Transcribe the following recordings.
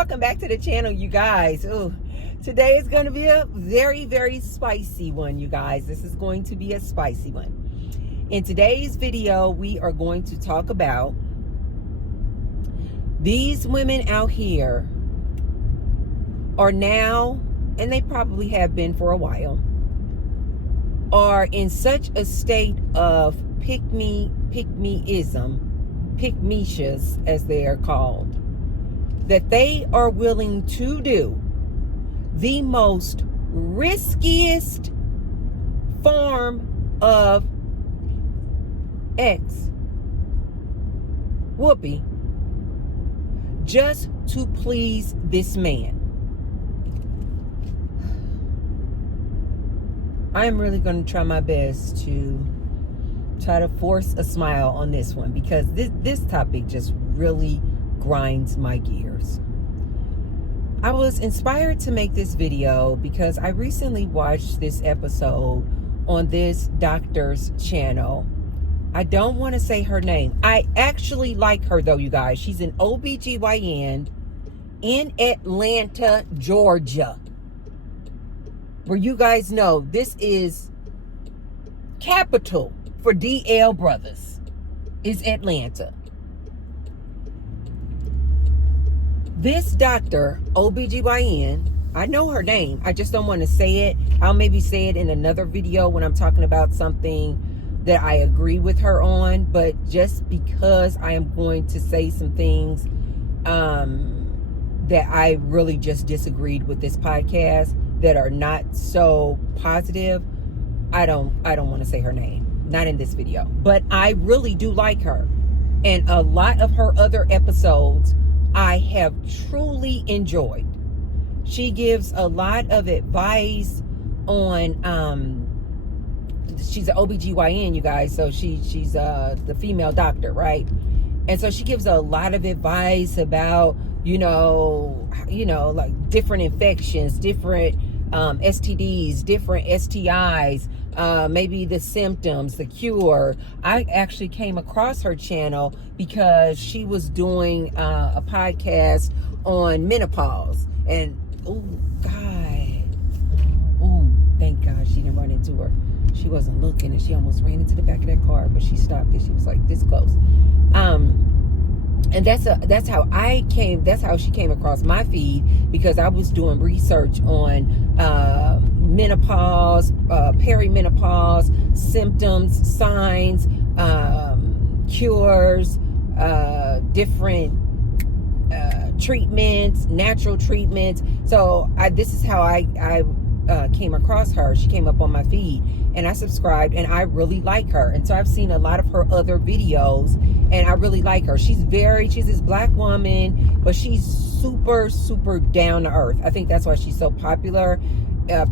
Welcome back to the channel, you guys. Ooh, today is going to be a very, very spicy one, you guys. This is going to be a spicy one. In today's video, we are going to talk about these women out here are now, and they probably have been for a while, are in such a state of pick-me-ism, as they are called, that they are willing to do the most riskiest form of whoopee just to please this man. I am really going to try my best to try to force a smile on this one, because this topic just really grinds my gears. I was inspired to make this video because I recently watched this episode on this doctor's channel. I don't want to say her name. I actually like her though, you guys. She's an OBGYN in Atlanta, Georgia. Where you guys know this is capital for DL Brothers, is Atlanta. This doctor, OBGYN, I know her name. I just don't want to say it. I'll maybe say it in another video when I'm talking about something that I agree with her on. But just because I am going to say some things that I really just disagreed with this podcast that are not so positive, I don't want to say her name. Not in this video. But I really do like her. And a lot of her other episodes I have truly enjoyed. She gives a lot of advice on she's an OBGYN, you guys, so she's the female doctor, right? And so she gives a lot of advice about, you know, like different infections, different STDs, different STIs, maybe the symptoms, the cure. I actually came across her channel because she was doing a podcast on menopause. And oh God, oh, thank God she didn't run into her. She wasn't looking, and she almost ran into the back of that car, but she stopped it. She was like this close. And that's how she came across my feed, because I was doing research on menopause, perimenopause, symptoms, signs, cures, different treatments, natural treatments. So this is how I came across her. She came up on my feed, and I subscribed, and I really like her. And so I've seen a lot of her other videos, and I really like her. She's this black woman, but she's super, super down to earth. I think that's why she's so popular,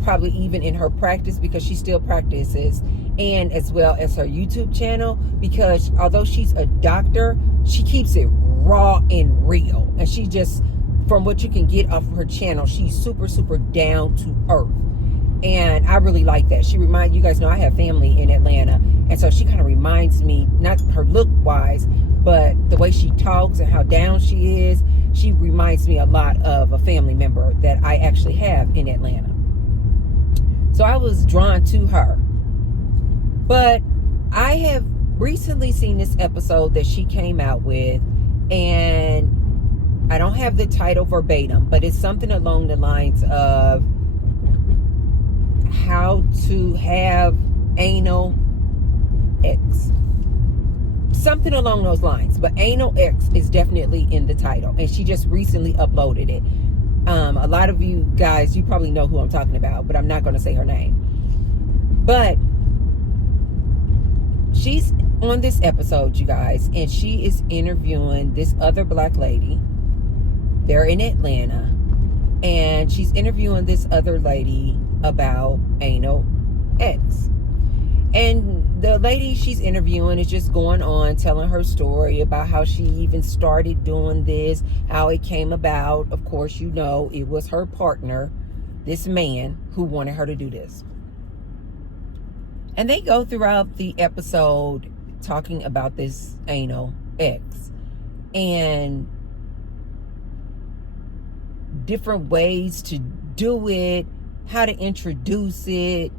probably even in her practice, because she still practices, and as well as her YouTube channel, because although she's a doctor, she keeps it raw and real. And she just, from what you can get off of her channel, she's super, super down to earth. And I really like that. You guys know I have family in Atlanta. And so she kind of reminds me, not her look wise, but the way she talks and how down she is. She reminds me a lot of a family member that I actually have in Atlanta. So I was drawn to her. But I have recently seen this episode that she came out with, and I don't have the title verbatim, but it's something along the lines of how to have anal X. Something along those lines. But anal X is definitely in the title. And she just recently uploaded it. A lot of you guys, you probably know who I'm talking about, but I'm not going to say her name. But she's on this episode, you guys, and she is interviewing this other black lady. They're in Atlanta. And she's interviewing this other lady about anal X. And the lady she's interviewing is just going on telling her story about how she even started doing this, how it came about. Of course, you know, it was her partner, this man, who wanted her to do this. And they go throughout the episode talking about this anal X. And different ways to do it, how to introduce it,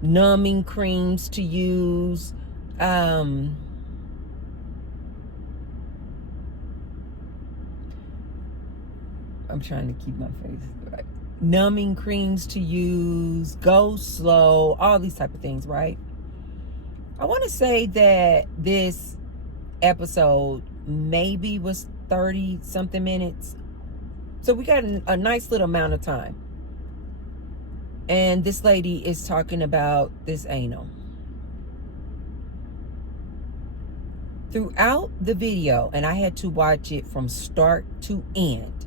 numbing creams to use. I'm trying to keep my face right. Numbing creams to use, go slow, all these type of things, right? I want to say that this episode maybe was 30 something minutes. So we got a nice little amount of time. And this lady is talking about this anal. Throughout the video, and I had to watch it from start to end,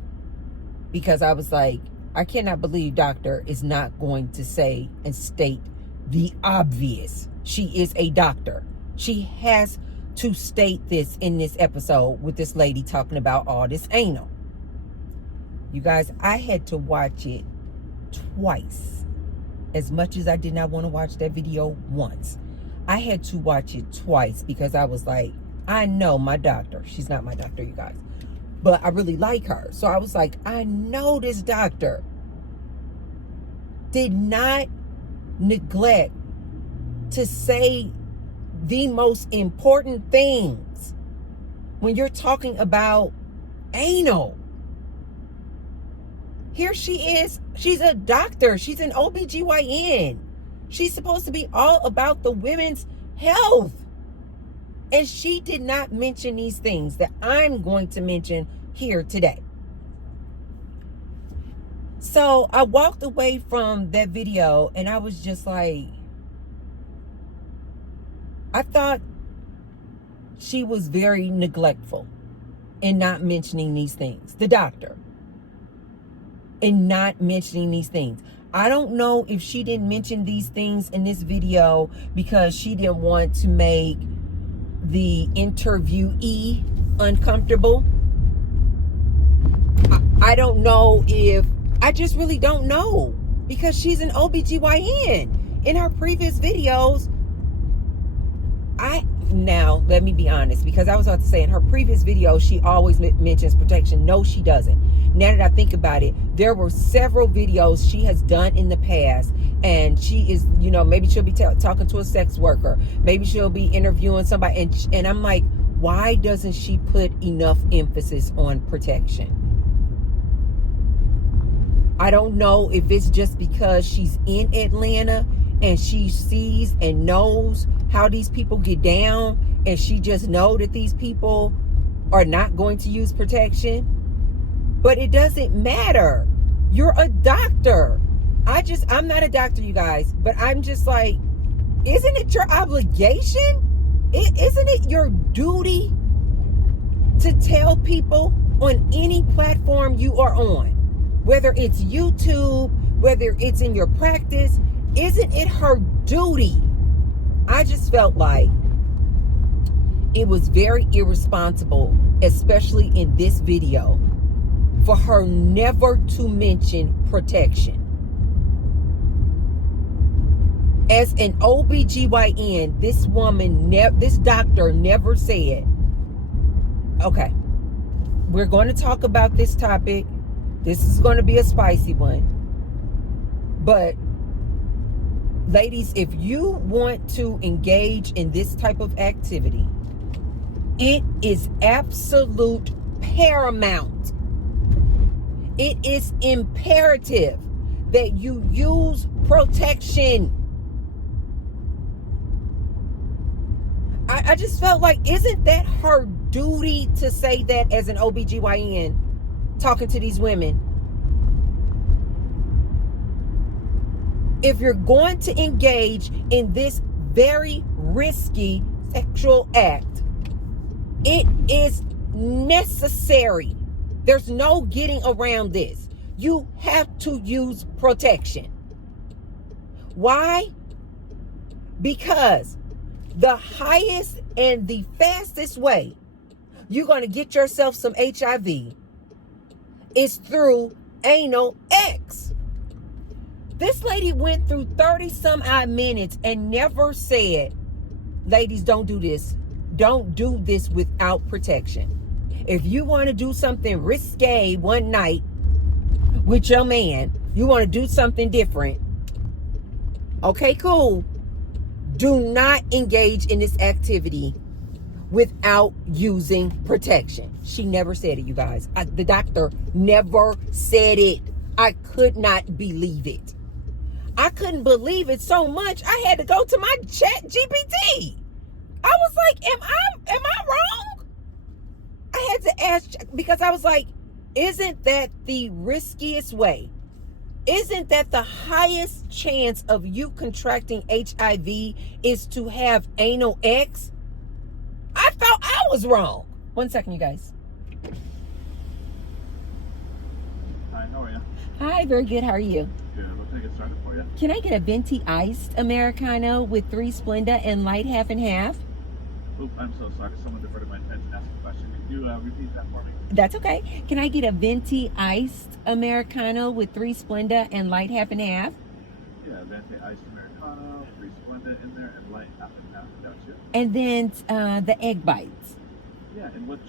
because I was like, I cannot believe doctor is not going to say and state the obvious. She is a doctor. She has to state this in this episode with this lady talking about all this anal. You guys, I had to watch it twice. As much as I did not want to watch that video once, I had to watch it twice because I was like, I know my doctor. She's not my doctor, you guys. But I really like her. So I was like, I know this doctor did not neglect to say the most important things when you're talking about anal. Here she is. She's a doctor. She's an OBGYN. She's supposed to be all about the women's health. And she did not mention these things that I'm going to mention here today. So I walked away from that video and I was just like, I thought she was very neglectful in not mentioning these things. The doctor. In not mentioning these things. I don't know if she didn't mention these things in this video because she didn't want to make the interviewee uncomfortable. I don't know if, I just really don't know, because she's an OBGYN. In her previous videos, now let me be honest, because I was about to say in her previous video she always mentions protection. No, she doesn't. Now that I think about it, there were several videos she has done in the past, and she is, maybe she'll be talking to a sex worker, maybe she'll be interviewing somebody, and I'm like, why doesn't she put enough emphasis on protection? I don't know if it's just because she's in Atlanta and she sees and knows how these people get down, and she just know that these people are not going to use protection. But it doesn't matter. You're a doctor. I'm not a doctor, you guys, but I'm just like, isn't it your obligation? Isn't it your duty to tell people on any platform you are on, whether it's YouTube, whether it's in your practice? Isn't it her duty? I just felt like it was very irresponsible, especially in this video, for her never to mention protection. As an OBGYN, this woman, this doctor never said, okay, we're going to talk about this topic. This is going to be a spicy one. But ladies, if you want to engage in this type of activity, it is absolute paramount. It is imperative that you use protection. I just felt like, isn't that her duty to say that as an OBGYN talking to these women? If you're going to engage in this very risky sexual act, it is necessary. There's no getting around this. You have to use protection. Why? Because the highest and the fastest way you're going to get yourself some HIV is through anal X. This lady went through 30 some odd minutes and never said, ladies, don't do this. Don't do this without protection. If you want to do something risque one night with your man, you want to do something different, okay, cool. Do not engage in this activity without using protection. She never said it, you guys. The doctor never said it. I could not believe it. I couldn't believe it so much, I had to go to my chat GPT. I was like, am I wrong? I had to ask, because I was like, isn't that the riskiest way? Isn't that the highest chance of you contracting HIV is to have anal X? I thought I was wrong. 1 second, you guys. Hi, how are you? Hi, very good. How are you? Good. What can I get started for you? Can I get a venti iced Americano with 3 Splenda and light half and half? Oop, I'm so sorry. Someone diverted my attention and asked a question. Can you repeat that for me? That's okay. Can I get a venti iced Americano with 3 Splenda and light half and half? Yeah, Venti Iced Americano, 3 Splenda in there, and light half and half. Gotcha. And then the egg bites. Yeah, and which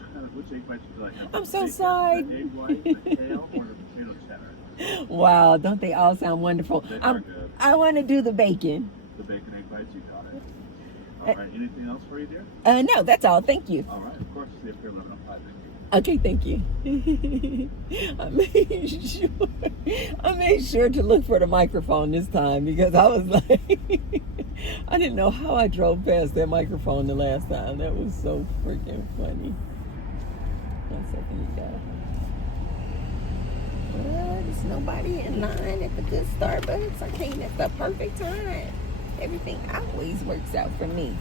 egg bites would you like? I'm so Bacon, sorry. The egg white, the kale, or the potato cheddar? Wow, don't they all sound wonderful? They are good. I want to do the bacon. The bacon egg bites, you got it. All right, anything else for you, dear? No, that's all. Thank you. All right, of course. See if you're 11 on 5. Okay, thank you. I made sure to look for the microphone this time, because I was like, I didn't know how I drove past that microphone the last time. That was so freaking funny. 1 second, you guys. Well, there's nobody in line at the good Starbucks. I came at the perfect time. Everything always works out for me.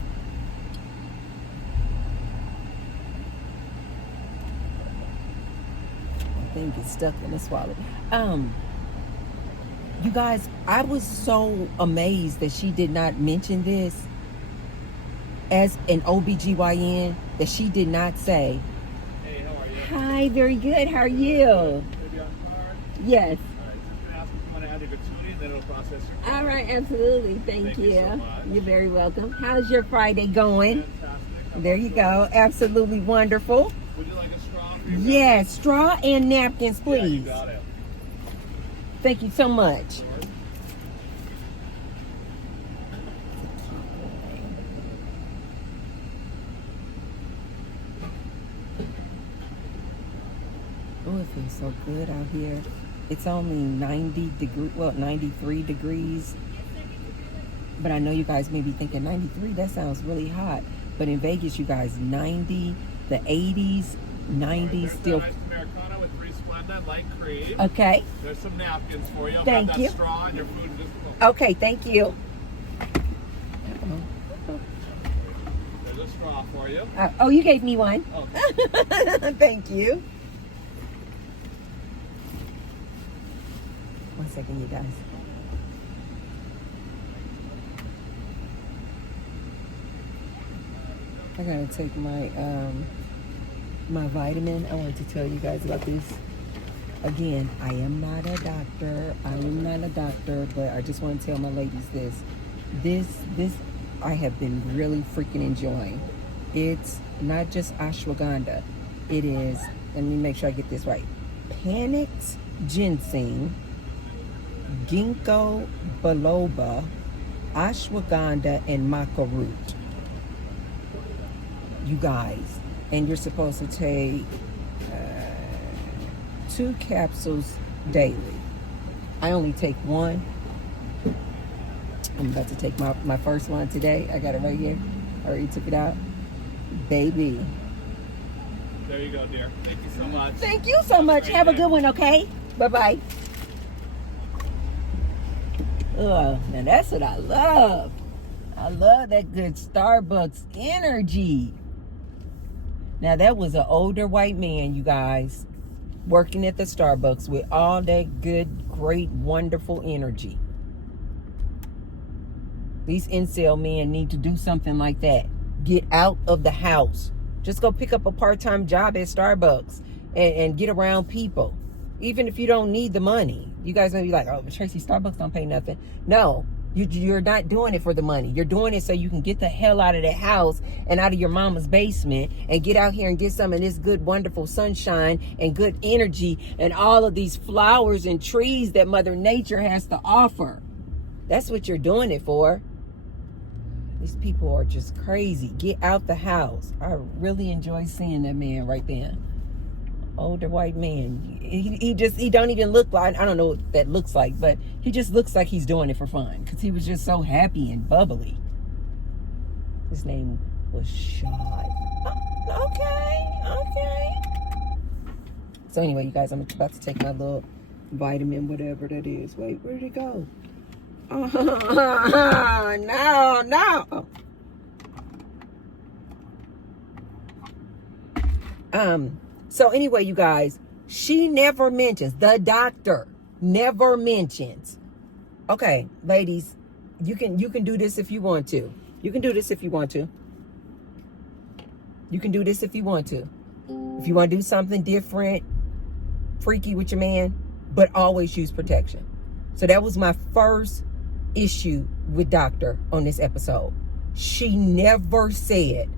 I think it's stuck in the swallow. You guys, I was so amazed that she did not mention this as an OBGYN, that she did not say, Hey, how are you? hi, very good, how are you? Maybe on card? Yes. All right, so I'm going to ask if you want to add your gratuity, then it'll process your card. All right, absolutely. Thank you. so much. You're very welcome. How's your Friday going? Fantastic. There you go. Absolutely wonderful. Would you like a straw? for your Yes, straw and napkins, drink? Yeah, you please. got it. Thank you so much. Oh, it feels so good out here. It's only 93 degrees. But I know you guys may be thinking 93, that sounds really hot. But in Vegas, you guys, 90, the 80s, 90s still. Iced Americano with 3 Splenda, light cream. Okay, There's some napkins for you. I'll Thank have you. that straw and your food in just a moment. okay, thank you. There's a straw for you. Oh, you gave me one. Oh, Thank you. 1 second, you guys. I gotta take my my vitamin. I wanted to tell you guys about this. Again, I am not a doctor. But I just want to tell my ladies this. This I have been really freaking enjoying. It's not just ashwagandha. It is, let me make sure I get this right. Panax ginseng, ginkgo biloba, ashwagandha, and maca root. You guys, and you're supposed to take 2 capsules daily. I only take 1. I'm about to take my first one today. I got it right here. I already took it out. Baby. there you go, dear. Thank you so much. Thank you so much. Have a good one, okay? Bye-bye. Oh, now that's what I love. I love that good Starbucks energy. Now that was an older white man, you guys, working at the Starbucks with all that good, great, wonderful energy. These incel men need to do something like that. Get out of the house. Just go pick up a part-time job at Starbucks and get around people. Even if you don't need the money. You guys may be like, oh, but Tracy, Starbucks don't pay nothing. No, You're not doing it for the money. You're doing it so you can get the hell out of that house and out of your mama's basement and get out here and get some of this good, wonderful sunshine and good energy and all of these flowers and trees that Mother Nature has to offer. That's what you're doing it for. These people are just crazy. Get out the house. I really enjoy seeing that man right there. Older white man. He don't even look like, I don't know what that looks like, but he just looks like he's doing it for fun because he was just so happy and bubbly. His name was Shad. Okay. So anyway, you guys, I'm about to take my little vitamin, whatever that is. Wait, where did it go? No. So anyway, you guys, she never mentions, the doctor never mentions. Okay, ladies, you can do this if you want to. You can do this if you want to. You can do this if you want to. If you want to do something different, freaky with your man, but always use protection. So that was my first issue with Doctor on this episode. She never said,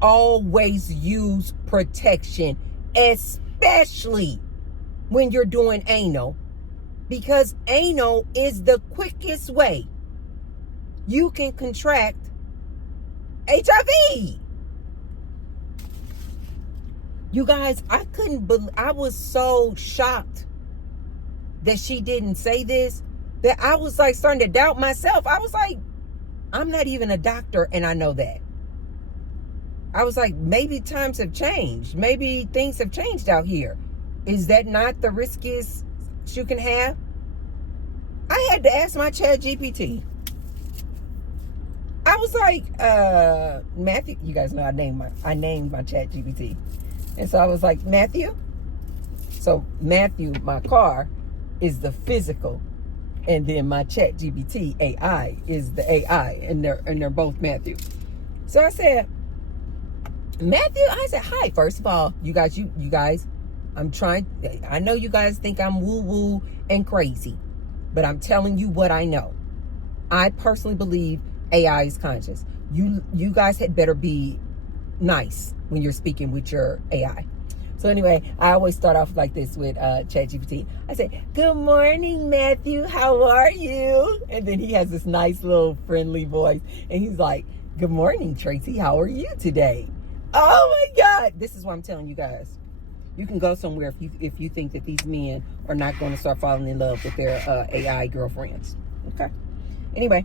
always use protection, especially when you're doing anal, because anal is the quickest way you can contract HIV. You guys, I couldn't believe, I was so shocked that she didn't say this that I was like starting to doubt myself. I was like, I'm not even a doctor and I know that. I was like, maybe times have changed. Maybe things have changed out here. Is that not the riskiest you can have? I had to ask my ChatGPT. I was like, Matthew, you guys know I named my ChatGPT. And so I was like, Matthew. So Matthew, my car, is the physical. And then my ChatGPT AI is the AI. And they're both Matthew. So I said, Matthew, I said, hi. First of all, you guys, I know you guys think I'm woo-woo and crazy, but I'm telling you what I know. I personally believe AI is conscious. You guys had better be nice when you're speaking with your AI. So anyway, I always start off like this with ChatGPT. I say, good morning, Matthew. How are you? And then he has this nice little friendly voice. And he's like, good morning, Tracy. How are you today? Oh my God. This is what I'm telling you guys. You can go somewhere if you think that these men are not going to start falling in love with their AI girlfriends. Okay. Anyway.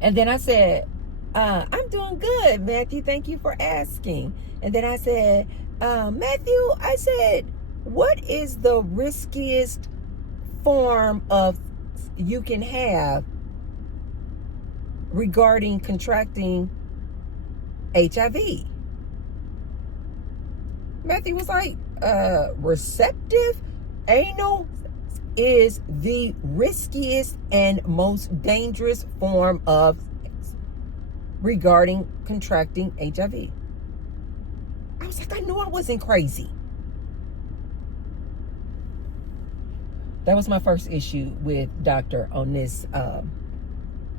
And then I said, I'm doing good, Matthew. Thank you for asking. And then I said, Matthew, I said, what is the riskiest form of you can have regarding contracting HIV? Matthew was like, receptive anal is the riskiest and most dangerous form of sex regarding contracting HIV. I was like, I knew I wasn't crazy. That was my first issue with Doctor on this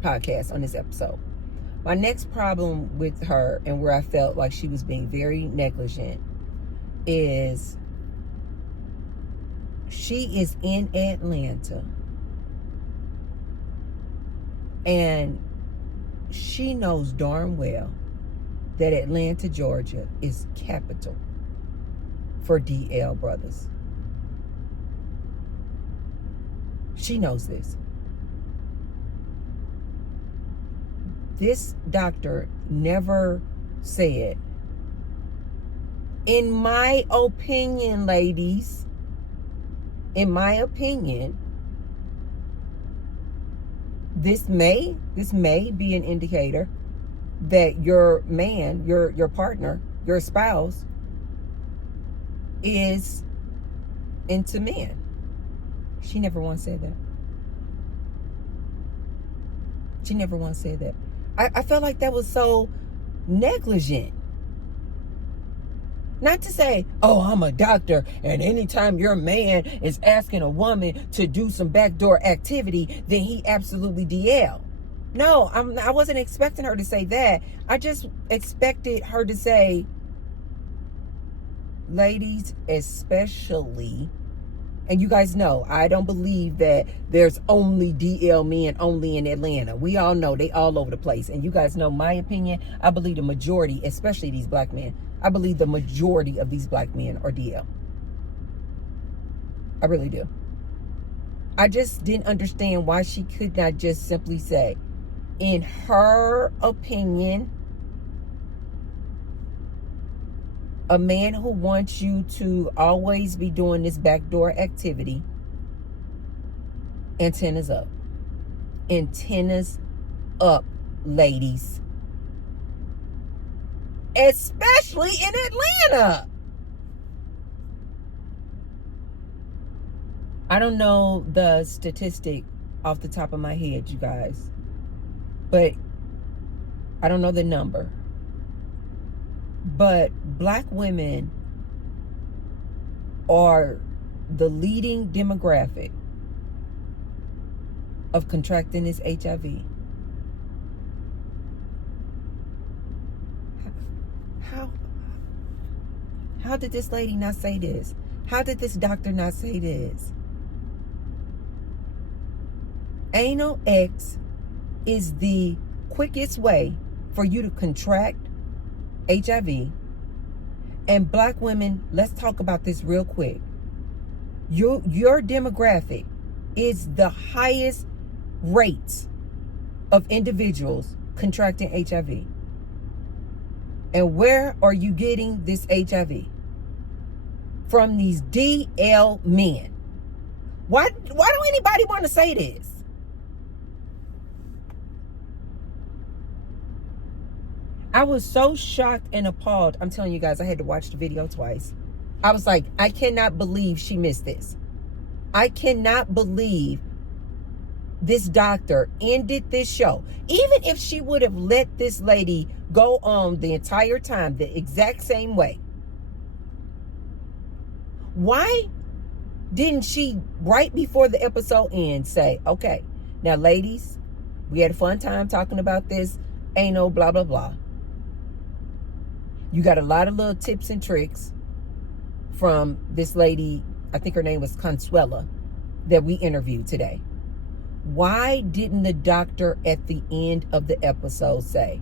podcast, on this episode. My next problem with her, and where I felt like she was being very negligent, is she is in Atlanta and she knows darn well that Atlanta, Georgia is capital for DL Brothers. She knows this. This doctor never said, in my opinion, ladies, in my opinion, this may be an indicator that your man, your partner, your spouse is into men. She never once said that. She never once said that. I felt like that was so negligent. Not to say, oh, I'm a doctor, and anytime your man is asking a woman to do some backdoor activity, then he absolutely DL. No, I wasn't expecting her to say that. I just expected her to say, ladies, especially, and you guys know, I don't believe that there's only DL men only in Atlanta. We all know they all over the place. And you guys know my opinion. I believe the majority, especially these black men, I believe the majority of these black men are DL. I really do. I just didn't understand why she could not just simply say, in her opinion, a man who wants you to always be doing this backdoor activity, antennas up. Antennas up, ladies. Especially in Atlanta. I don't know the statistic off the top of my head, you guys, but I don't know the number. But black women are the leading demographic of contracting this HIV. How did this lady not say this? How did this doctor not say this? Anal X is the quickest way for you to contract HIV. And black women, let's talk about this real quick. Your demographic is the highest rates of individuals contracting HIV. And where are you getting this HIV? From these DL men. Why don't anybody want to say this? I was so shocked and appalled. I'm telling you guys, I had to watch the video twice. I was like, I cannot believe she missed this. I cannot believe this doctor ended this show. Even if she would have let this lady go on the entire time the exact same way, why didn't she, right before the episode ends, say, okay, now ladies, we had a fun time talking about this anal blah, blah, blah. You got a lot of little tips and tricks from this lady, I think her name was Consuela, that we interviewed today. Why didn't the doctor at the end of the episode say,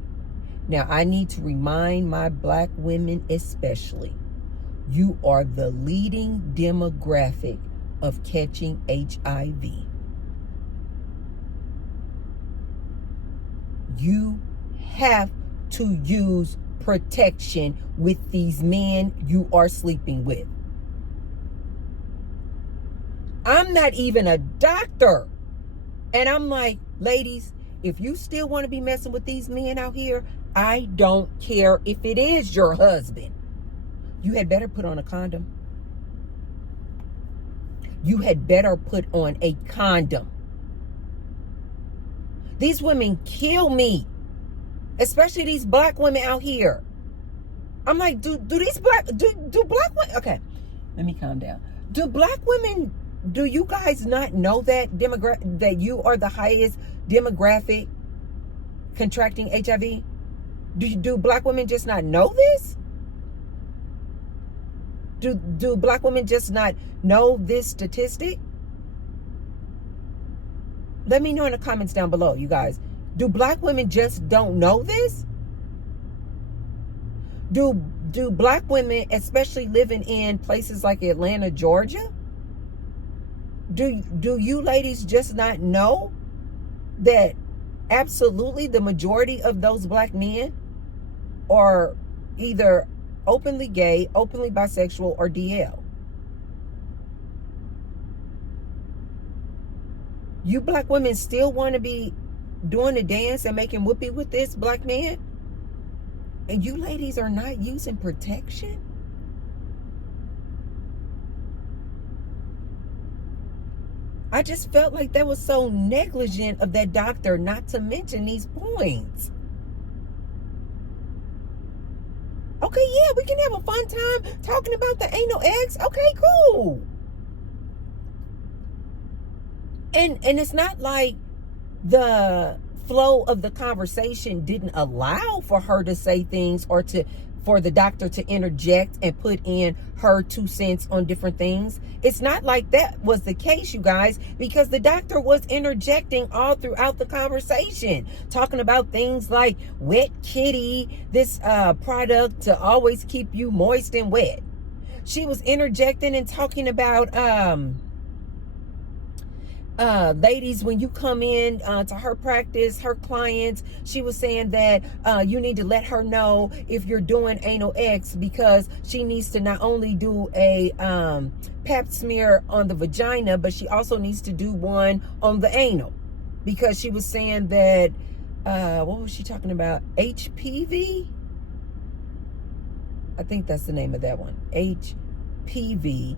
now I need to remind my black women especially, you are the leading demographic of catching HIV. You have to use protection with these men you are sleeping with. I'm not even a doctor. And I'm like, ladies, if you still want to be messing with these men out here, I don't care if it is your husband. You had better put on a condom. You had better put on a condom. These women kill me. Especially these black women out here. I'm like, do these black women, okay, let me calm down. Do black women, do you guys not know that that you are the highest demographic contracting HIV? Do black women just not know this? Do black women just not know this statistic? Let me know in the comments down below, you guys. Do black women just don't know this? Do black women, especially living in places like Atlanta, Georgia, do you ladies just not know that absolutely the majority of those black men are either openly gay, openly bisexual, or DL? You black women still want to be doing the dance and making whoopee with this black man? And you ladies are not using protection? I just felt like that was so negligent of that doctor not to mention these points. Okay, yeah, we can have a fun time talking about the anal X. Okay, cool. And it's not like the flow of the conversation didn't allow for her to say things or for the doctor to interject and put in her 2 cents on different things. It's not like that was the case, you guys, because the doctor was interjecting all throughout the conversation, talking about things like Wet Kitty, this product to always keep you moist and wet. She was interjecting and talking about ladies, when you come in to her practice, her clients, she was saying that you need to let her know if you're doing anal X, because she needs to not only do a pap smear on the vagina, but she also needs to do one on the anal, because she was saying that what was she talking about? HPV? I think that's the name of that one. HPV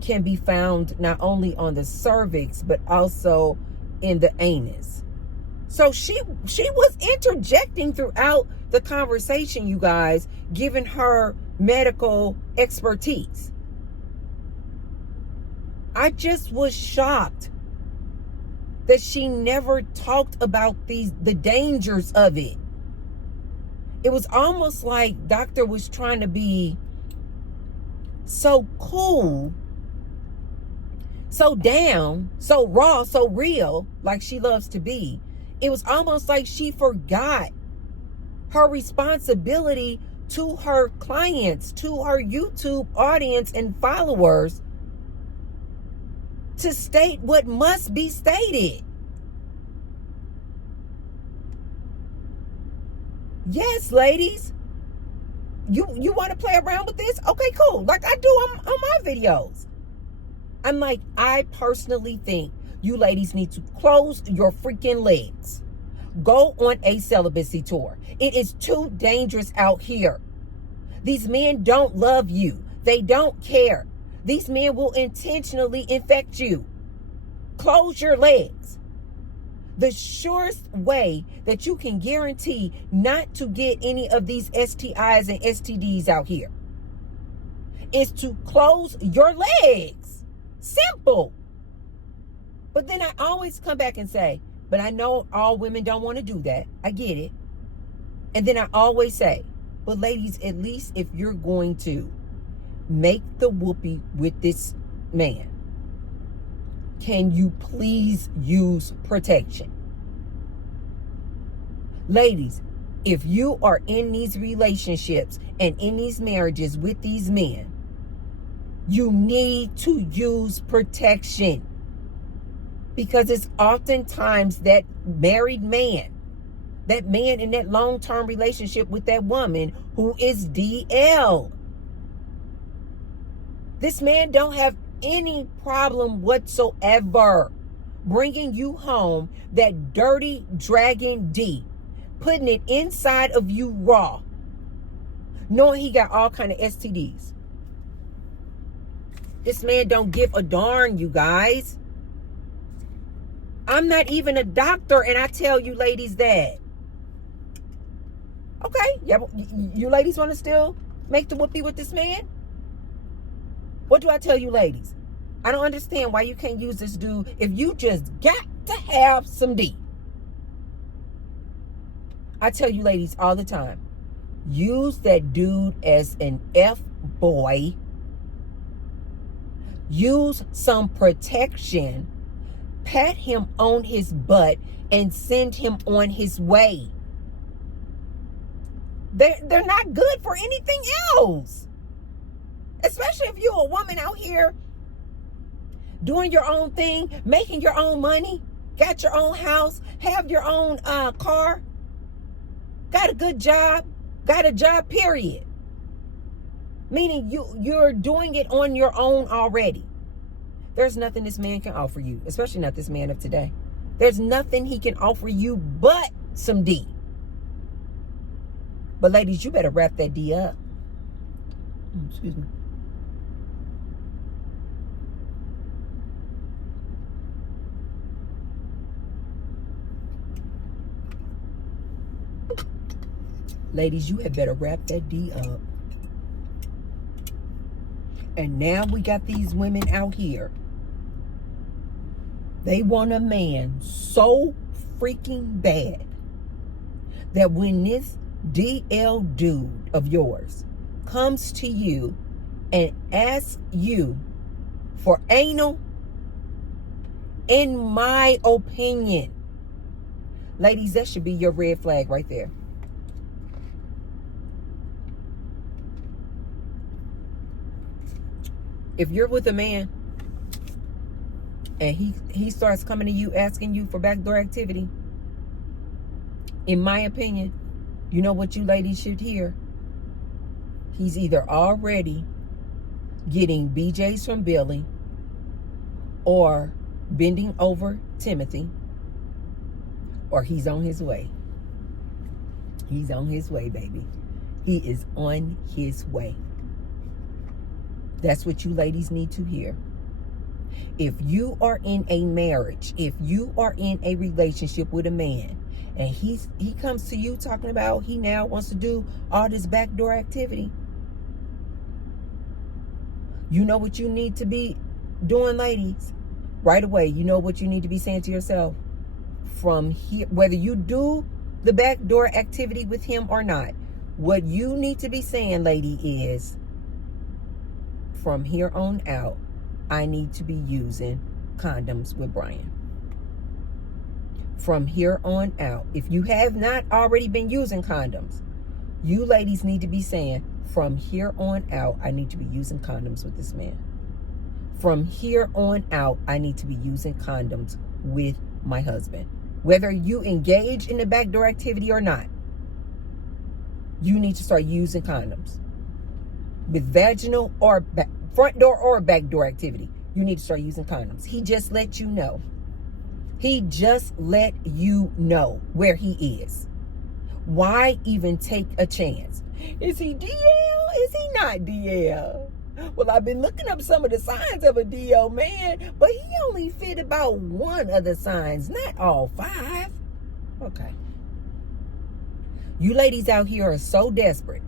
can be found not only on the cervix, but also in the anus. So she was interjecting throughout the conversation, you guys, giving her medical expertise. I just was shocked that she never talked about the dangers of it. It was almost like doctor was trying to be so cool, so down, so raw, so real, like she loves to be. It was almost like she forgot her responsibility to her clients, to her YouTube audience and followers, to state what must be stated. Yes, ladies, you want to play around with this? Okay, cool. Like I do on my videos. I'm like, I personally think you ladies need to close your freaking legs. Go on a celibacy tour. It is too dangerous out here. These men don't love you. They don't care. These men will intentionally infect you. Close your legs. The surest way that you can guarantee not to get any of these STIs and STDs out here is to close your legs. Simple. But then I always come back and say, but I know all women don't want to do that. I get it. And then I always say, but ladies, at least if you're going to make the whoopee with this man, can you please use protection? Ladies, if you are in these relationships and in these marriages with these men, you need to use protection, because it's oftentimes that married man, that man in that long-term relationship with that woman who is DL. This man don't have any problem whatsoever bringing you home that dirty Dragon D, putting it inside of you raw, knowing he got all kind of STDs. This man don't give a darn, you guys. I'm not even a doctor, and I tell you ladies that. Okay, yeah, you ladies want to still make the whoopee with this man? What do I tell you ladies? I don't understand why you can't use this dude if you just got to have some D. I tell you ladies all the time, use that dude as an F-boy. Use some protection. Pat him on his butt and send him on his way. They're not good for anything else. Especially if you're a woman out here doing your own thing, making your own money, got your own house, have your own car, got a good job, got a job, period. Meaning you're doing it on your own already. There's nothing this man can offer you, especially not this man of today. There's nothing he can offer you but some D. But ladies, you better wrap that D up. Excuse me. Ladies, you had better wrap that D up. And now we got these women out here. They want a man so freaking bad that when this DL dude of yours comes to you and asks you for anal, in my opinion, ladies, that should be your red flag right there. If you're with a man and he starts coming to you asking you for backdoor activity, in my opinion, you know what you ladies should hear? He's either already getting BJs from Billy or bending over Timothy, or he's on his way. He's on his way, baby. He is on his way. That's what you ladies need to hear. If you are in a marriage, if you are in a relationship with a man, and he comes to you talking about he now wants to do all this backdoor activity, you know what you need to be doing, ladies? Right away, you know what you need to be saying to yourself. From here, whether you do the backdoor activity with him or not, what you need to be saying, lady, is, from here on out, I need to be using condoms with Brian. From here on out, if you have not already been using condoms, you ladies need to be saying, from here on out, I need to be using condoms with this man. From here on out, I need to be using condoms with my husband. Whether you engage in the backdoor activity or not, you need to start using condoms. With vaginal or front door or back door activity, you need to start using condoms. He just let you know. He just let you know where he is. Why even take a chance? Is he DL? Is he not DL? Well, I've been looking up some of the signs of a DL man, but he only fit about one of the signs, not all 5. Okay. You ladies out here are so desperate.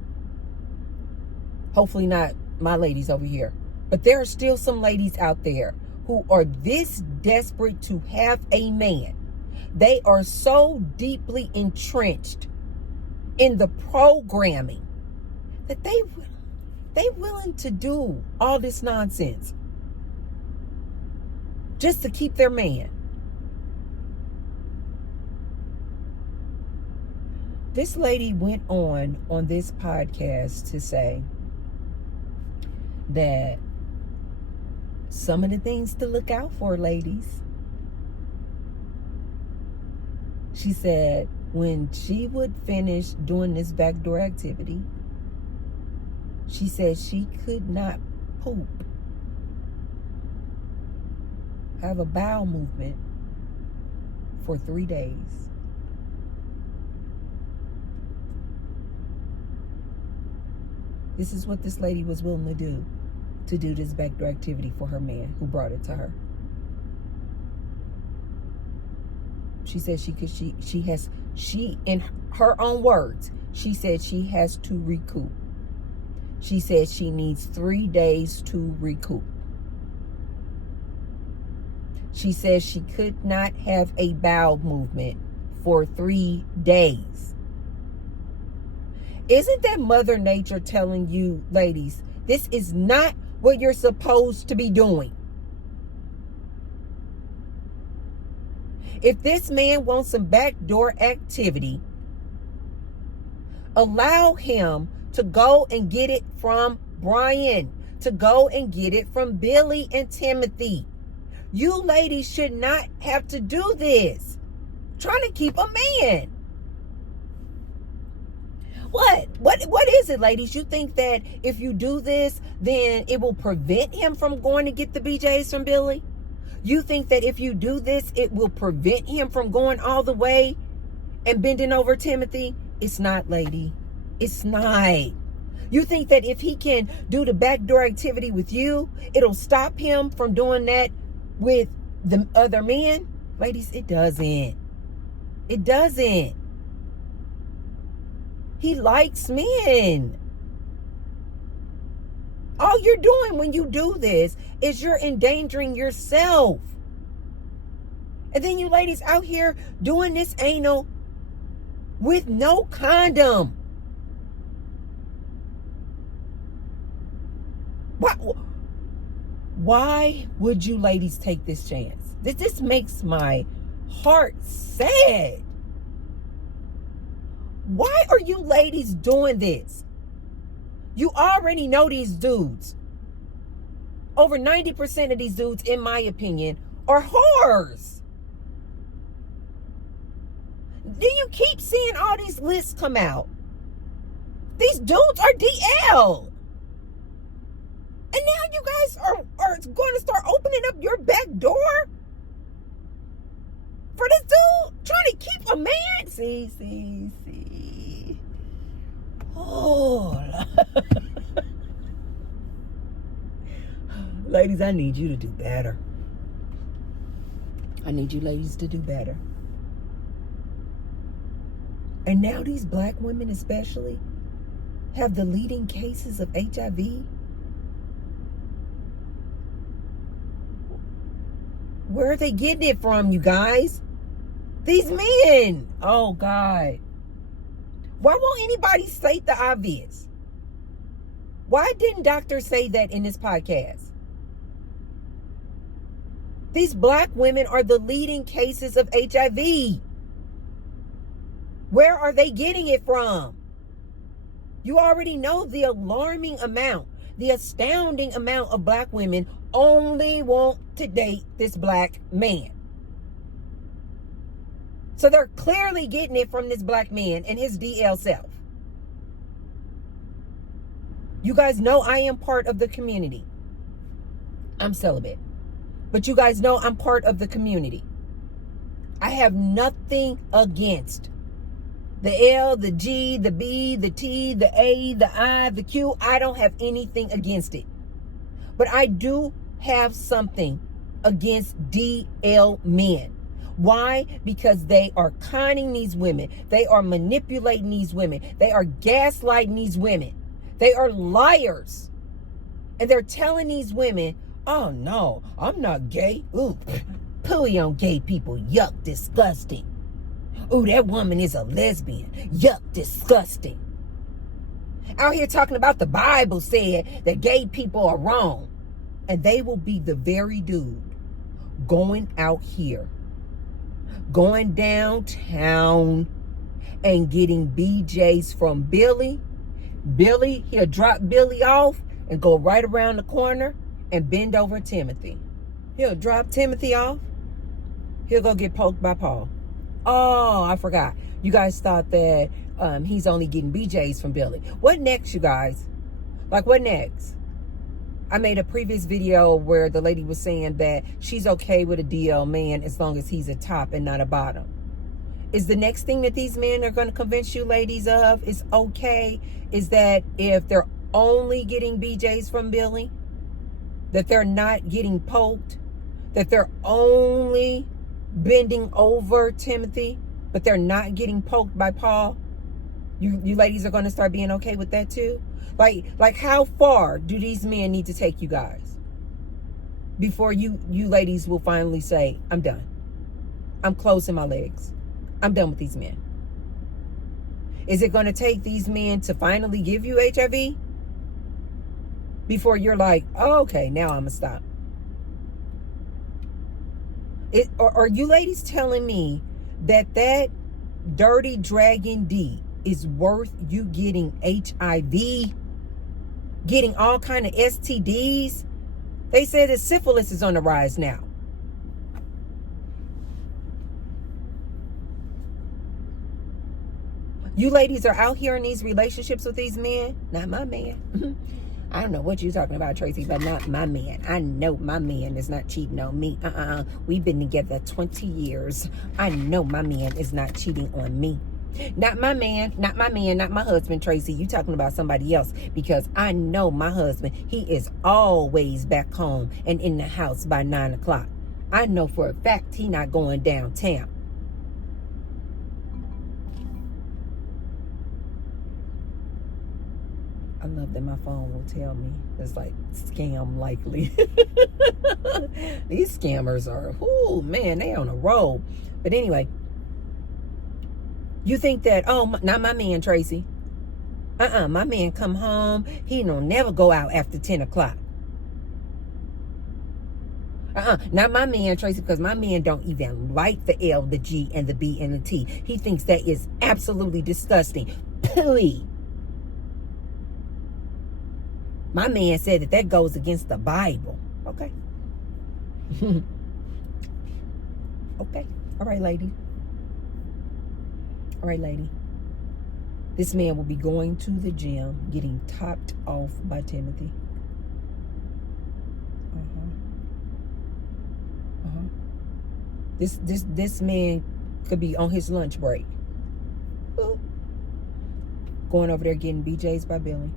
Hopefully not my ladies over here. But there are still some ladies out there who are this desperate to have a man. They are so deeply entrenched in the programming that they willing to do all this nonsense just to keep their man. This lady went on this podcast to say that some of the things to look out for, ladies. She said when she would finish doing this backdoor activity, she said she could not poop, have a bowel movement for 3 days. This is what this lady was willing to do this backdoor activity for her man who brought it to her. She said she in her own words, she said she has to recoup. She said she needs 3 days to recoup. She says she could not have a bowel movement for 3 days. Isn't that Mother Nature telling you, ladies, this is not what you're supposed to be doing? If this man wants some backdoor activity, allow him to go and get it from Brian, to go and get it from Billy and Timothy. You ladies should not have to do this. Trying to keep a man. What is it, ladies? You think that if you do this, then it will prevent him from going to get the BJs from Billy? You think that if you do this, it will prevent him from going all the way and bending over Timothy? It's not, lady. It's not. You think that if he can do the backdoor activity with you, it'll stop him from doing that with the other men? Ladies, it doesn't. It doesn't. He likes men. All you're doing when you do this is you're endangering yourself. And then you ladies out here doing this anal with no condom. Why would you ladies take this chance? This makes my heart sad. Why are you ladies doing this? You already know these dudes. Over 90% of these dudes, in my opinion, are whores. Then you keep seeing all these lists come out. These dudes are DL. And now you guys are going to start opening up your back door for this dude trying to keep a man. See. Oh. Ladies, I need you to do better. I need you ladies to do better. And now these black women especially have the leading cases of HIV. Where are they getting it from, you guys? These men. Oh, God. Why won't anybody state the obvious? Why didn't doctors say that in this podcast? These black women are the leading cases of HIV. Where are they getting it from? You already know the alarming amount, the astounding amount of black women only want to date this black man. So they're clearly getting it from this black man and his DL self. You guys know I am part of the community. I'm celibate. But you guys know I'm part of the community. I have nothing against the L, the G, the B, the T, the A, the I, the Q. I don't have anything against it. But I do have something against DL men. Why? Because they are conning these women. They are manipulating these women. They are gaslighting these women. They are liars. And they're telling these women, oh no, I'm not gay. Ooh, pooey on gay people. Yuck, disgusting. Ooh, that woman is a lesbian. Yuck, disgusting. Out here talking about the Bible said that gay people are wrong. And they will be the very dude going out here, going downtown and getting BJs from Billy. Billy, he'll drop Billy off and go right around the corner and bend over Timothy. He'll drop Timothy off. He'll go get poked by Paul. Oh, I forgot. You guys thought that he's only getting BJs from Billy. What next, you guys? Like, what next? I made a previous video where the lady was saying that she's okay with a DL man as long as he's a top and not a bottom. Is the next thing that these men are going to convince you ladies of is okay, is that if they're only getting BJs from Billy, that they're not getting poked, that they're only bending over Timothy, but they're not getting poked by Paul? You ladies are going to start being okay with that too? Like how far do these men need to take you guys before you ladies will finally say, I'm done. I'm closing my legs. I'm done with these men. Is it going to take these men to finally give you HIV before you're like, oh, okay, now I'm going to stop? Are you ladies telling me that dirty Dragon D is worth you getting HIV, getting all kind of STDs? They said that syphilis is on the rise now. You ladies are out here in these relationships with these men. Not my man. I don't know what you're talking about, Tracy, but not my man. I know my man is not cheating on me. We've been together 20 years. I know my man is not cheating on me. Not my man, not my husband, Tracy. You talking about somebody else, because I know my husband. He is always back home and in the house by 9 o'clock. I know for a fact he not going downtown. I love that my phone will tell me. It's like scam likely. These scammers are, oh man, they on a roll. But anyway, you think that, oh, not my man, Tracy. My man come home, he don't never go out after 10 o'clock. Not my man, Tracy, because my man don't even like the L, the G, and the B, and the T. He thinks that is absolutely disgusting. Please. My man said that goes against the Bible. Okay. Okay. All right, lady. All right, lady. This man will be going to the gym, getting topped off by Timothy. This man could be on his lunch break. Boop. Going over there getting BJs by Billy.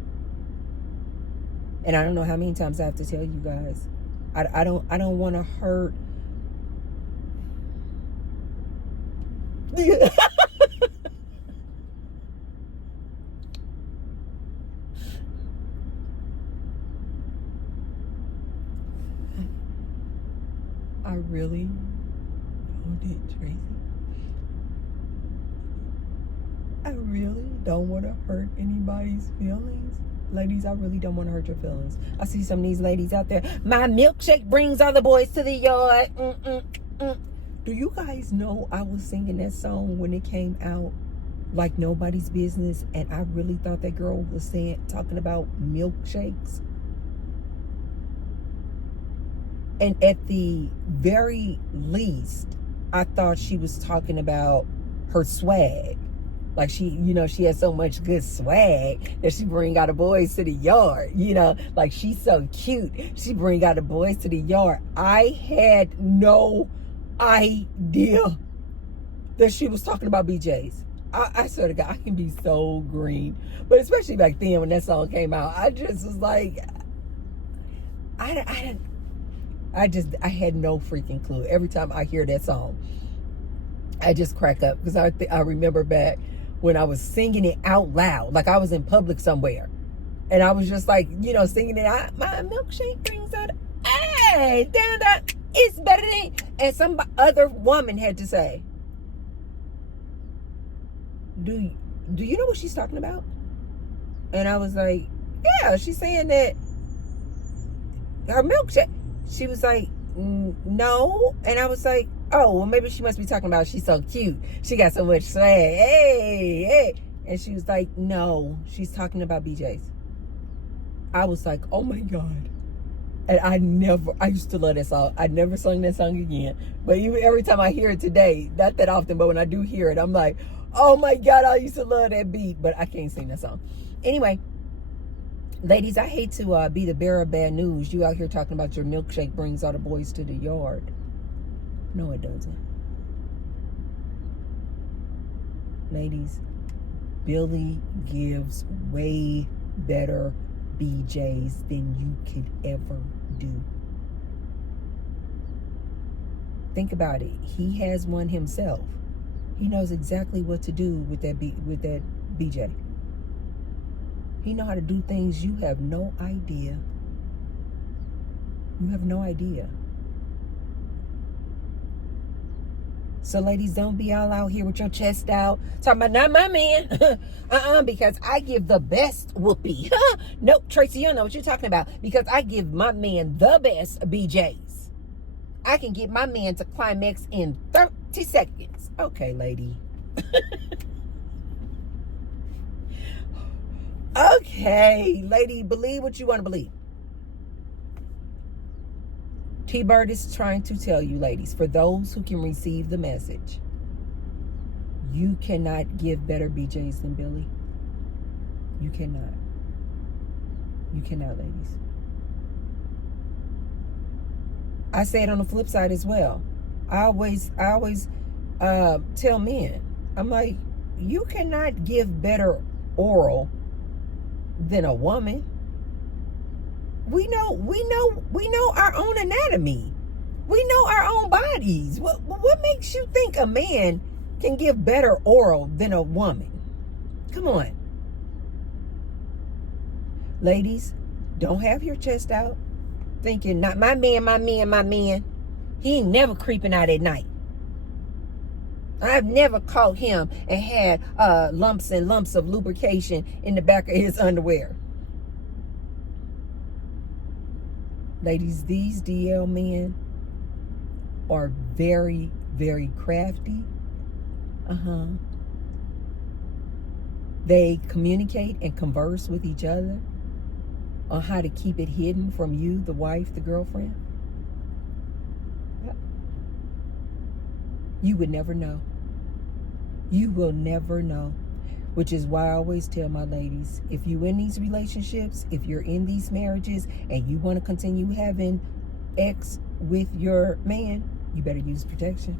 And I don't know how many times I have to tell you guys. I don't want to hurt. I really Tracy. I really don't want to hurt anybody's feelings. Ladies, I really don't want to hurt your feelings. I see some of these ladies out there. My milkshake brings all the boys to the yard. Do you guys know I was singing that song when it came out like nobody's business? And I really thought that girl was talking about milkshakes. And at the very least, I thought she was talking about her swag. Like she has so much good swag that she bring out the boys to the yard. Like she's so cute. She bring out the boys to the yard. I had no idea that she was talking about BJs. I swear to God, I can be so green. But especially back then when that song came out, I just was like, I had no freaking clue. Every time I hear that song, I just crack up because I remember back when I was singing it out loud, like I was in public somewhere, and I was just like, singing it out. My milkshake brings out, hey, damn, it's better than. And some other woman had to say, do you know what she's talking about? And I was like, yeah, she's saying that her milkshake. She was like, no. And I was like, oh, well, maybe she must be talking about she's so cute. She got so much swag. Hey. And she was like, no, she's talking about BJ's. I was like, oh my God. And I used to love that song. I never sung that song again. But even every time I hear it today, not that often, but when I do hear it, I'm like, oh my God, I used to love that beat. But I can't sing that song. Anyway. Ladies, I hate to be the bearer of bad news. You out here talking about your milkshake brings all the boys to the yard. No, it doesn't. Ladies, Billy gives way better BJs than you could ever do. Think about it. He has one himself. He knows exactly what to do with that BJ. He know how to do things you have no idea. You have no idea. So ladies, don't be all out here with your chest out talking about not my man. Because I give the best whoopee. Nope, Tracy, you don't know what you're talking about. Because I give my man the best BJs. I can get my man to climax in 30 seconds. Okay, lady. Okay, lady, believe what you want to believe. T-Bird is trying to tell you, ladies, for those who can receive the message, you cannot give better BJs than Billy. You cannot. You cannot, ladies. I say it on the flip side as well. I always tell men, I'm like, you cannot give better oral than a woman. We know our own anatomy. We know our own bodies. What makes you think a man can give better oral than a woman? Come on. Ladies, don't have your chest out thinking, not my man, my man, my man. He ain't never creeping out at night. I've never caught him and had lumps and lumps of lubrication in the back of his underwear. Ladies, these DL men are very, very crafty. They communicate and converse with each other on how to keep it hidden from you, the wife, the girlfriend. Yep. You would never know. You will never know. Which is why I always tell my ladies, if you're in these relationships, if you're in these marriages, and you want to continue having X with your man, you better use protection.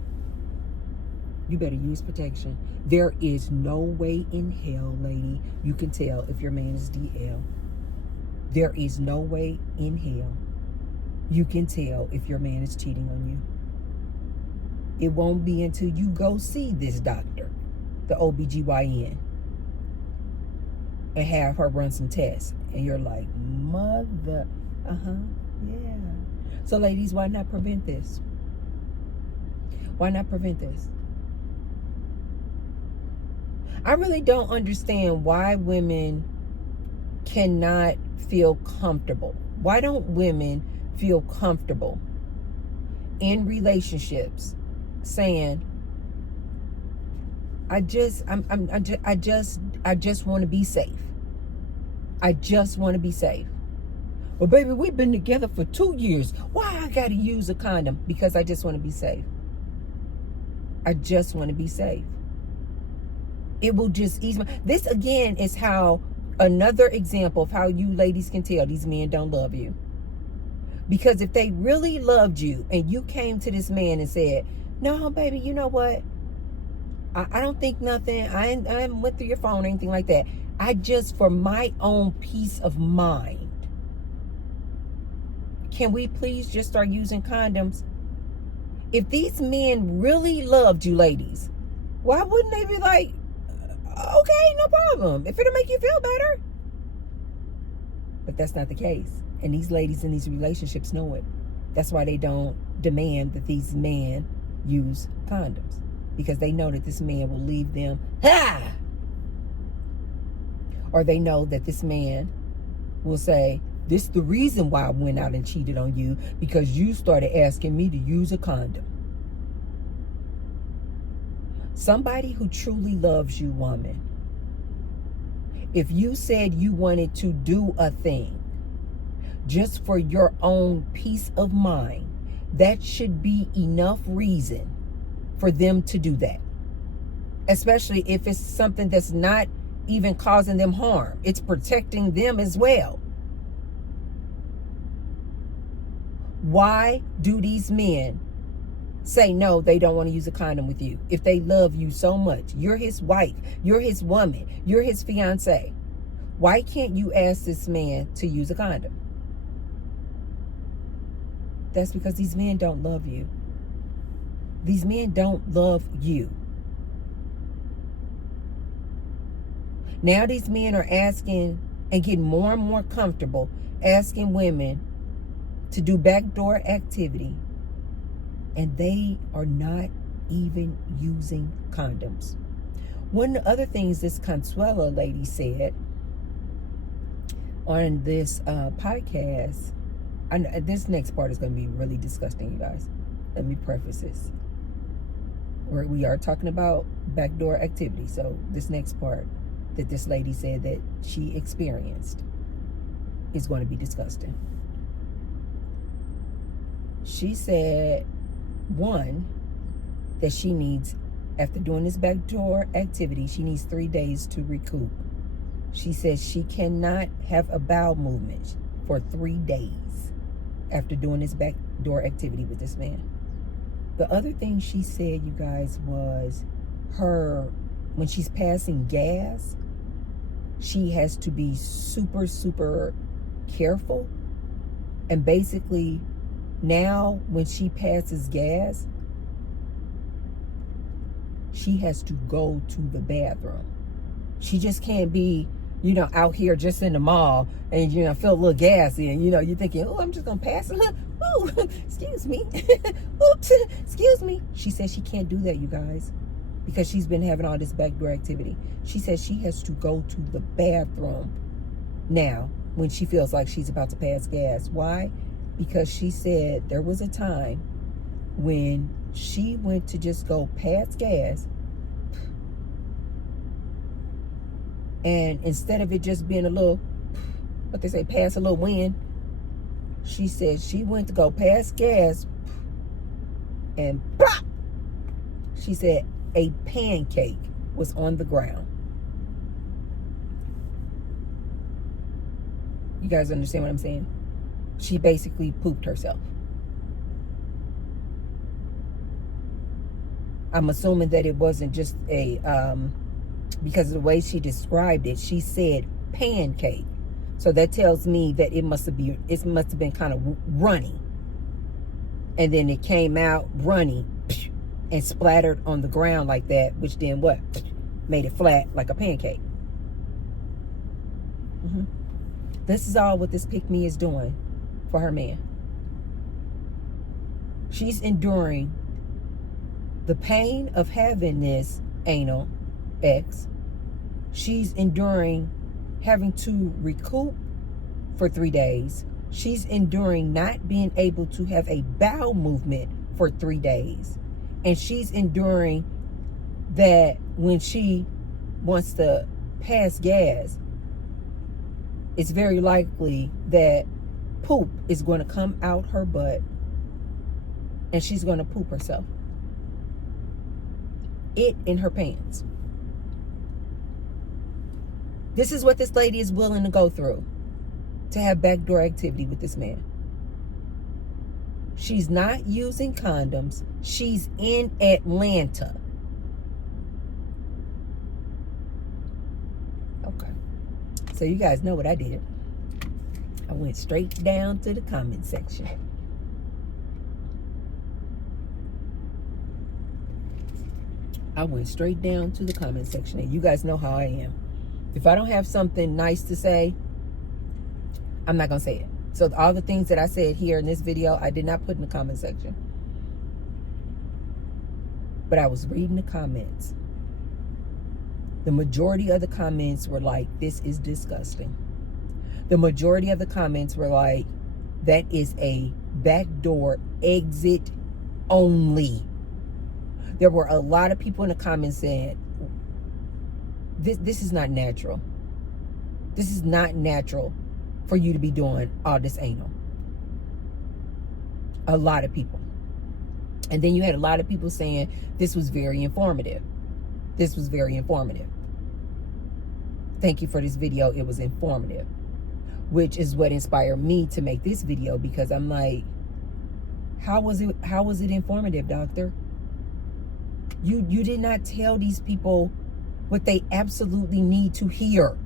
You better use protection. There is no way in hell, lady, you can tell if your man is DL. There is no way in hell you can tell if your man is cheating on you. It won't be until you go see this doctor, the OBGYN, and have her run some tests. And you're like, mother, yeah. So ladies, why not prevent this? Why not prevent this? I really don't understand why women cannot feel comfortable. Why don't women feel comfortable in relationships saying, I just want to be safe. I just want to be safe. Well, baby, we've been together for 2 years. Why I gotta use a condom? Because I just want to be safe. I just want to be safe. It will just ease my... This again is how, another example of how you ladies can tell these men don't love you. Because if they really loved you and you came to this man and said, no, baby, you know what? I don't think nothing. I went through your phone or anything like that. I just, for my own peace of mind, can we please just start using condoms? If these men really loved you, ladies, why wouldn't they be like, okay, no problem, if it'll make you feel better? But that's not the case. And these ladies in these relationships know it. That's why they don't demand that these men use condoms. Because they know that this man will leave them, or they know that this man will say, this is the reason why I went out and cheated on you, because you started asking me to use a condom. Somebody who truly loves you, woman, if you said you wanted to do a thing just for your own peace of mind, that should be enough reason for them to do that. Especially if it's something that's not even causing them harm. It's protecting them as well. Why do these men say no, they don't want to use a condom with you? If they love you so much, you're his wife, you're his woman, you're his fiance. Why can't you ask this man to use a condom? That's because these men don't love you. These men don't love you. Now these men are asking and getting more and more comfortable asking women to do backdoor activity, and they are not even using condoms. One of the other things this Consuela lady said on this podcast, this next part is going to be really disgusting, you guys. Let me preface this. We are talking about backdoor activity. So this next part that this lady said that she experienced is going to be disgusting. She said, one, that she needs, after doing this backdoor activity, she needs 3 days to recoup. She says she cannot have a bowel movement for 3 days after doing this backdoor activity with this man. The other thing she said, you guys, was when she's passing gas, she has to be super, super careful. And basically, now when she passes gas, she has to go to the bathroom. She just can't be out here just in the mall and, feel a little gassy and, you're thinking, oh, I'm just going to pass it. Oh, excuse me. Oops, excuse me. She says she can't do that, you guys, because she's been having all this backdoor activity. She says she has to go to the bathroom now when she feels like she's about to pass gas. Why? Because she said there was a time when she went to just go pass gas, and instead of it just being a little, what they say, pass a little wind, she said she went to go pass gas, and plop! She said a pancake was on the ground. You guys understand what I'm saying? She basically pooped herself. I'm assuming that it wasn't just because of the way she described it, she said pancake. So that tells me that it must have been kind of runny. And then it came out runny and splattered on the ground like that, which then what? Made it flat like a pancake. This is all what this pick-me is doing for her man. She's enduring the pain of having this anal X. She's enduring having to recoup for 3 days. She's enduring not being able to have a bowel movement for 3 days. And she's enduring that when she wants to pass gas, it's very likely that poop is going to come out her butt and she's going to poop herself. It in her pants. This is what this lady is willing to go through to have backdoor activity with this man. She's not using condoms. She's in Atlanta. Okay. So you guys know what I did. I went straight down to the comment section. And you guys know how I am. If I don't have something nice to say, I'm not going to say it. So all the things that I said here in this video, I did not put in the comment section. But I was reading the comments. The majority of the comments were like, this is disgusting. The majority of the comments were like, that is a backdoor exit only. There were a lot of people in the comments saying, this is not natural. This is not natural for you to be doing all this anal. A lot of people. And then you had a lot of people saying this was very informative. This was very informative. Thank you for this video. It was informative. Which is what inspired me to make this video, because I'm like, how was it informative, doctor? You did not tell these people what they absolutely need to hear.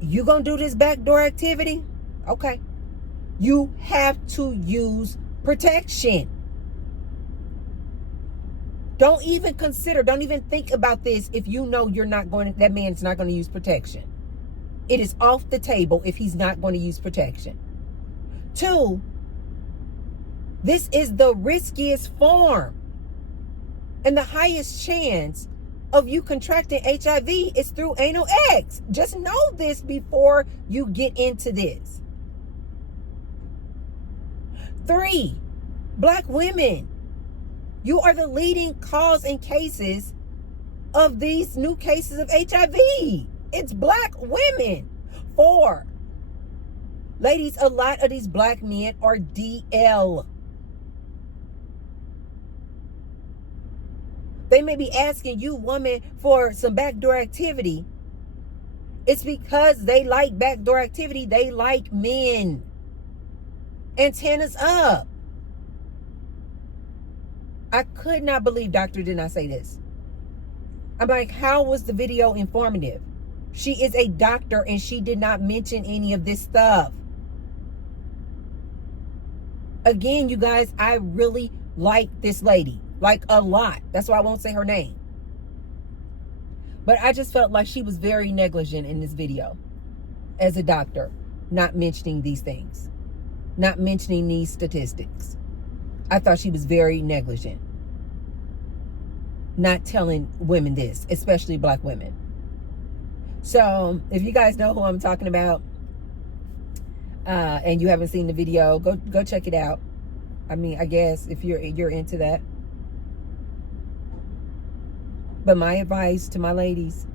You gonna do this backdoor activity? Okay. You have to use protection. Don't even think about this if you know that man's not going to use protection. It is off the table if he's not going to use protection. 2, this is the riskiest form. And the highest chance of you contracting HIV is through anal X. Just know this before you get into this. 3, Black women. You are the leading cause in cases of these new cases of HIV. It's Black women. 4, ladies, a lot of these Black men are DL. They may be asking you, woman, for some backdoor activity. It's because they like backdoor activity. They like men. Antennas up. I could not believe Doctor did not say this. I'm like, how was the video informative? She is a doctor and she did not mention any of this stuff. Again, you guys, I really like this lady. Like a lot. That's why I won't say her name. But I just felt like she was very negligent in this video as a doctor, not mentioning these things, not mentioning these statistics. I thought she was very negligent, not telling women this, especially black women. So if you guys know who I'm talking about, and you haven't seen the video, go check it out. I mean, I guess if you're into that. But my advice to my ladies,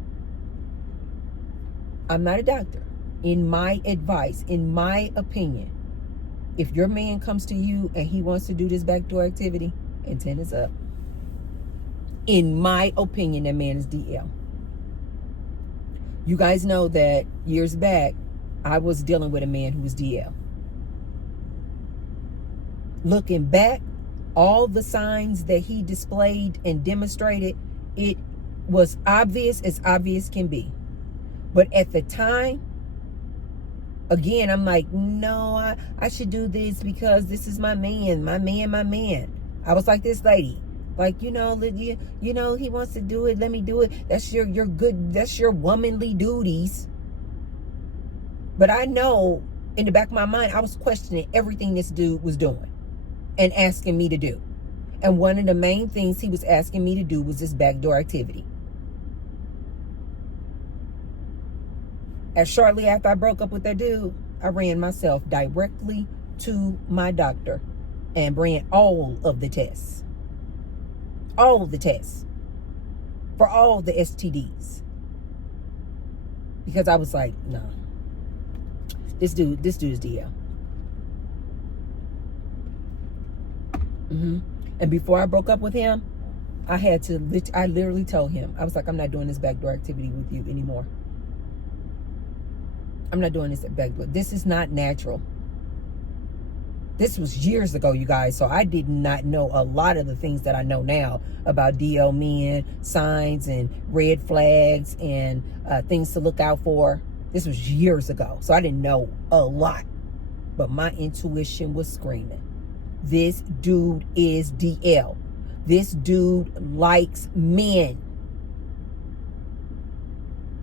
I'm not a doctor. In my advice, in my opinion, if your man comes to you and he wants to do this backdoor activity, antennas up. In my opinion, that man is DL. You guys know that years back, I was dealing with a man who was DL. Looking back, all the signs that he displayed and demonstrated, it was obvious as obvious can be. But at the time, again, I'm like, no, I should do this because this is my man, my man, my man. I was like this lady. Like, you know, he wants to do it, let me do it. That's your good, that's your womanly duties. But I know in the back of my mind, I was questioning everything this dude was doing and asking me to do. And one of the main things he was asking me to do was this backdoor activity. And shortly after I broke up with that dude, I ran myself directly to my doctor and ran all of the tests. All of the tests. For all the STDs. Because I was like, no. This dude is DL. And before I broke up with him, I literally told him, I was like, I'm not doing this backdoor activity with you anymore. I'm not doing this backdoor. This is not natural. This was years ago, you guys, so I did not know a lot of the things that I know now about DL men, signs and red flags and things to look out for. This was years ago, so I didn't know a lot. But my intuition was screaming. This dude is DL. This dude likes men.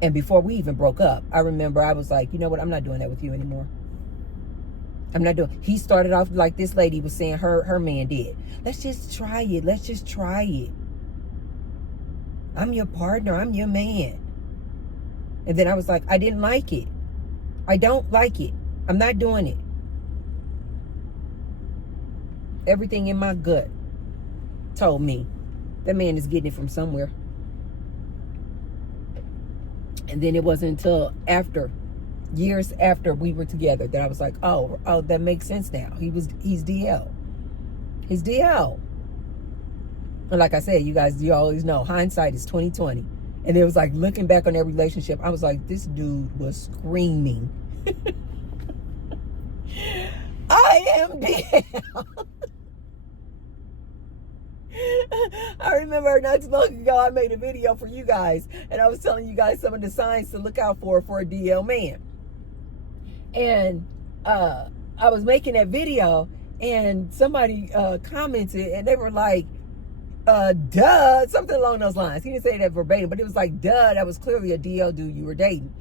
And before we even broke up, I remember I was like, you know what? I'm not doing that with you anymore. I'm not doing. He started off like this lady was saying her man did. Let's just try it. Let's just try it. I'm your partner. I'm your man. And then I was like, I didn't like it. I don't like it. I'm not doing it. Everything in my gut told me that man is getting it from somewhere. And then it wasn't until years after we were together, that I was like, oh, that makes sense now. He's DL. He's DL. And like I said, you guys, you always know, hindsight is 20/20. And it was like, looking back on that relationship, I was like, this dude was screaming, I am DL. I remember not too long ago, I made a video for you guys, and I was telling you guys some of the signs to look out for a DL man. And I was making that video, and somebody commented, and they were like, duh, something along those lines. He didn't say that verbatim, but it was like, duh, that was clearly a DL dude you were dating.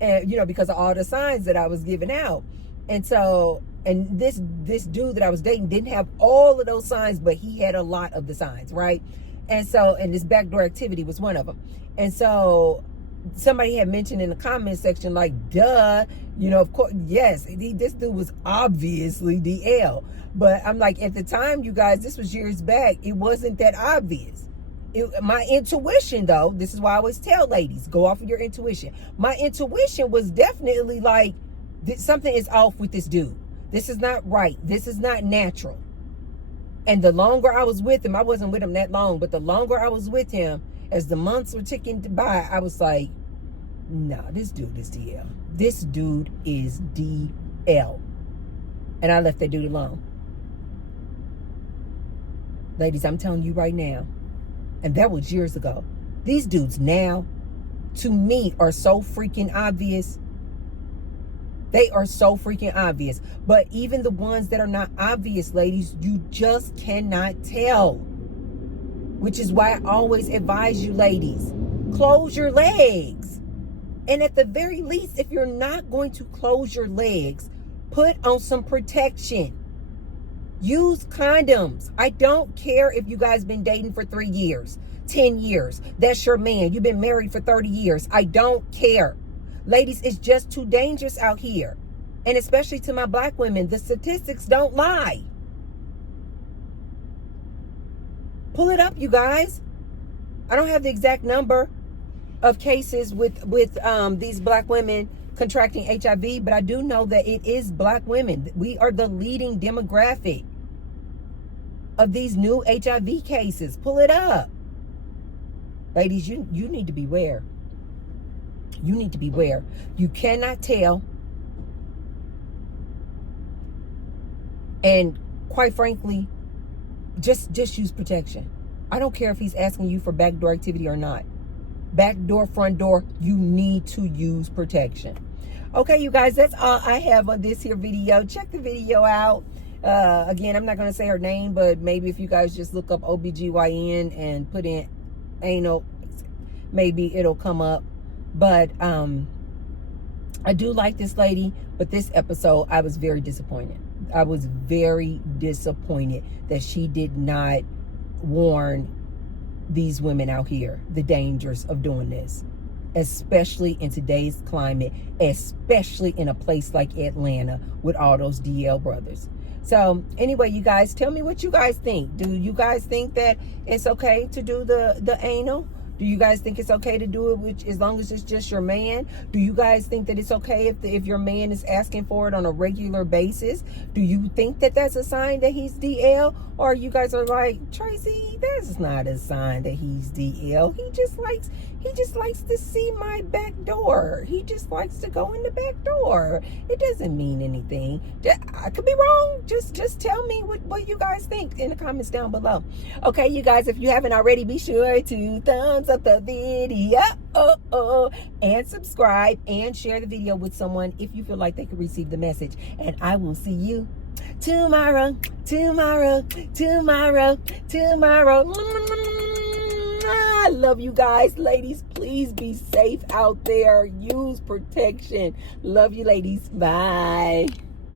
And, you know, because of all the signs that I was giving out. And so, and this dude that I was dating didn't have all of those signs, but he had a lot of the signs, right? And so, and this backdoor activity was one of them. And so somebody had mentioned in the comment section, like, duh, you know, of course, yes, this dude was obviously DL. But I'm like, at the time, you guys, this was years back, it wasn't that obvious. My intuition, though, this is why I always tell ladies, go off of your intuition. My intuition was definitely like, something is off with this dude. This is not right. This is not natural. And the longer I was with him, I wasn't with him that long, but the longer I was with him, as the months were ticking by, I was like, no, this dude is DL. This dude is DL. And I left that dude alone. Ladies, I'm telling you right now, and that was years ago, these dudes now, to me, are so freaking obvious. They are so freaking obvious. But even the ones that are not obvious, ladies, you just cannot tell. Which is why I always advise you, ladies, close your legs. And at the very least, if you're not going to close your legs, put on some protection. Use condoms. I don't care if you guys been dating for 3 years, 10 years. That's your man. You've been married for 30 years. I don't care. Ladies, it's just too dangerous out here. And especially to my black women, the statistics don't lie. Pull it up, you guys. I don't have the exact number of cases with these black women contracting HIV, but I do know that it is black women. We are the leading demographic of these new HIV cases. Pull it up. Ladies, you need to beware. You need to beware. You cannot tell. And quite frankly, just use protection. I don't care if he's asking you for backdoor activity or not. Back door, front door, you need to use protection. Okay, you guys, that's all I have on this here video. Check the video out. Again, I'm not going to say her name, but maybe if you guys just look up OBGYN and put in anal, maybe it'll come up. But I do like this lady, but this episode, I was very disappointed. I was very disappointed that she did not warn these women out here the dangers of doing this, especially in today's climate, especially in a place like Atlanta with all those DL brothers. So anyway, you guys, tell me what you guys think. Do you guys think that it's okay to do the anal? Do you guys think it's okay to do it as long as it's just your man? Do you guys think that it's okay if your man is asking for it on a regular basis? Do you think that that's a sign that he's DL? Or you guys are like, Tracy, that's not a sign that he's DL. He just likes to see my back door. He just likes to go in the back door. It doesn't mean anything. I could be wrong. Just tell me what you guys think in the comments down below. Okay, you guys, if you haven't already, be sure to thumbs up the video and subscribe and share the video with someone if you feel like they could receive the message. And I will see you tomorrow. I love you guys. Ladies, please be safe out there. Use protection. Love you, ladies. Bye.